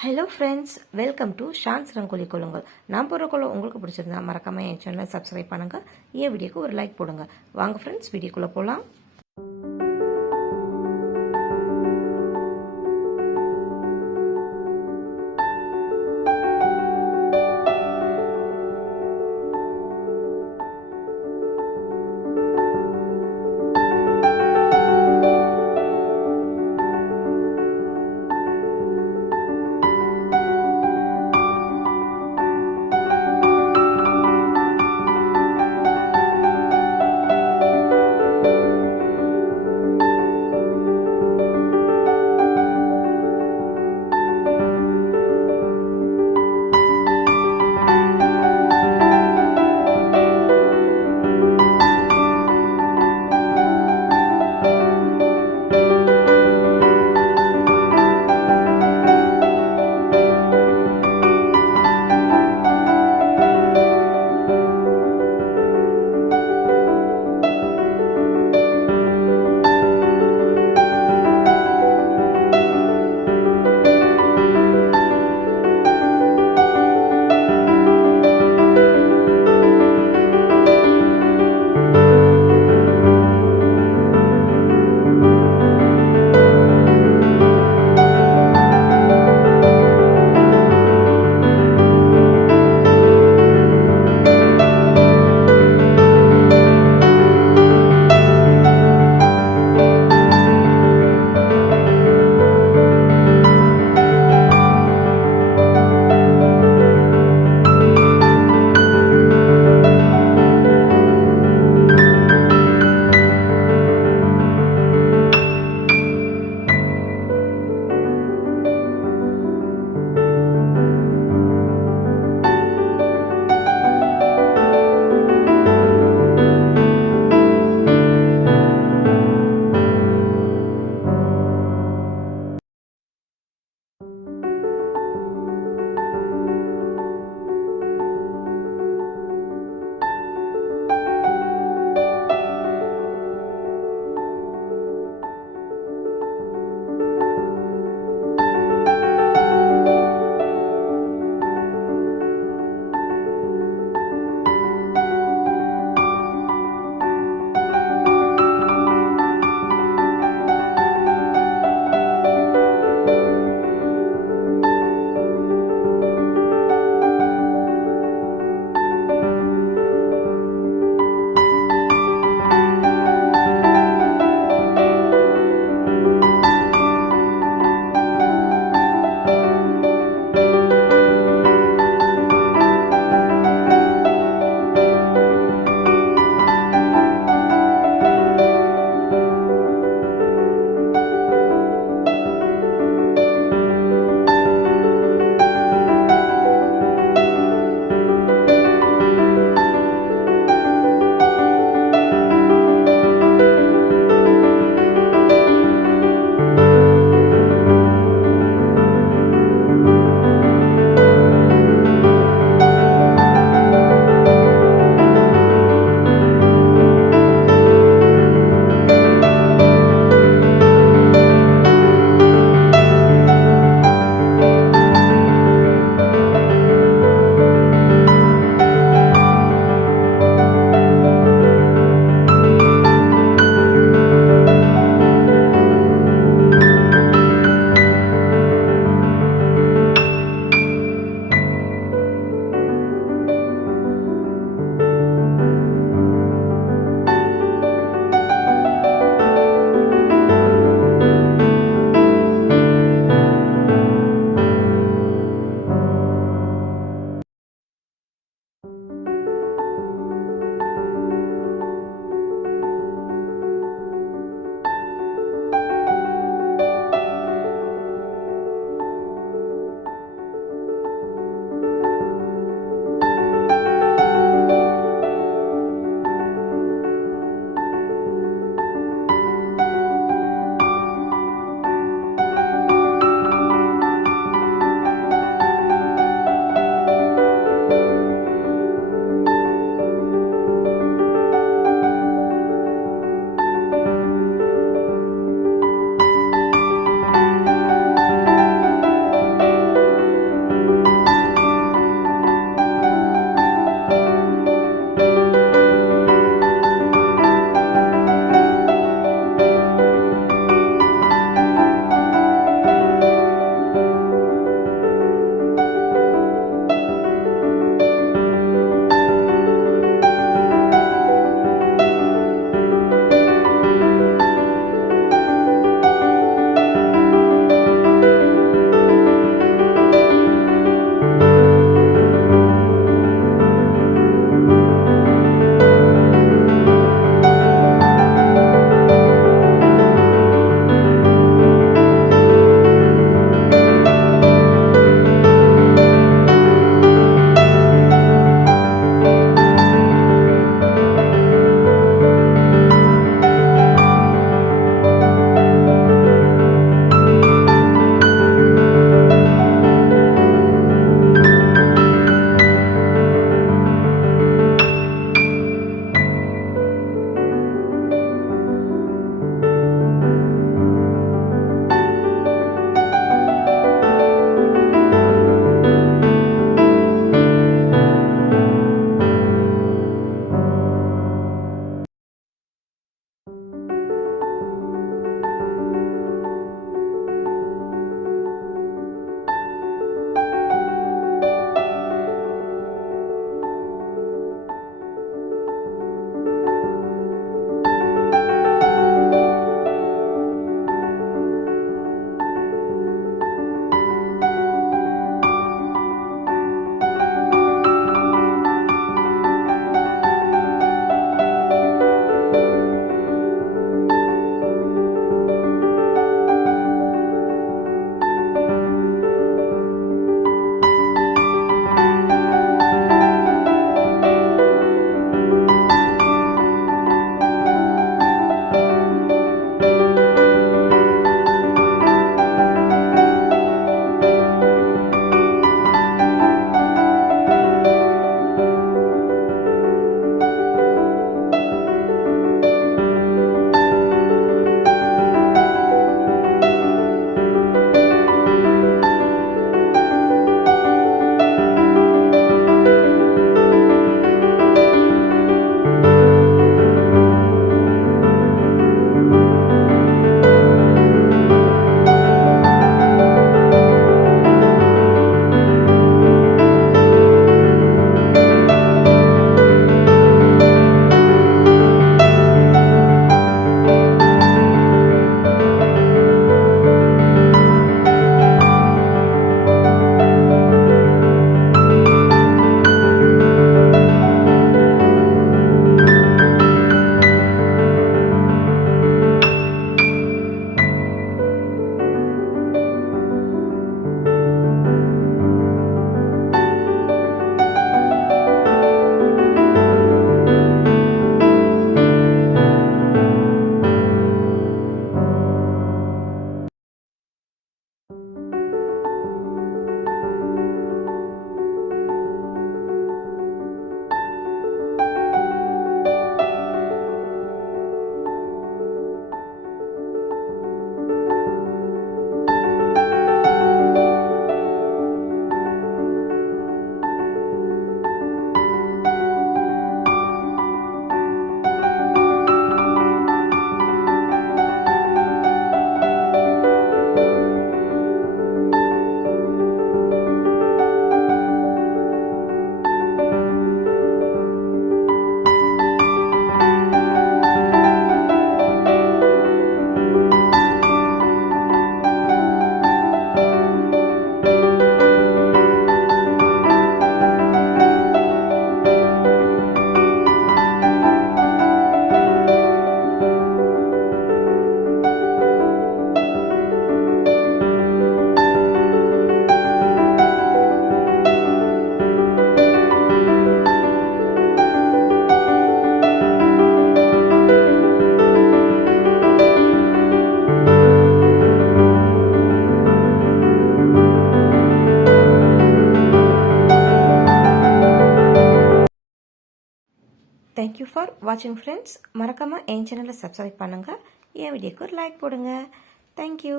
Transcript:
Hello friends welcome to Shan's rangoli கொள்ளுங்கள் நான் போகிற கொள்ள உங்களுக்கு பிடிச்சிருந்தா மறக்காமல் என் சேனலை சப்ஸ்கிரைப் பண்ணுங்கள் என் வீடியோக்கு ஒரு லைக் போடுங்க. வாங்க ஃப்ரெண்ட்ஸ் வீடியோக்குள்ளே போகலாம் தேங்க்யூ ஃபார் வாட்சிங் ஃப்ரெண்ட்ஸ் மறக்காமல் என் சேனலை சப்ஸ்கிரைப் பண்ணுங்கள் என் வீடியோக்கு ஒரு லைக் போடுங்க. தேங்க்யூ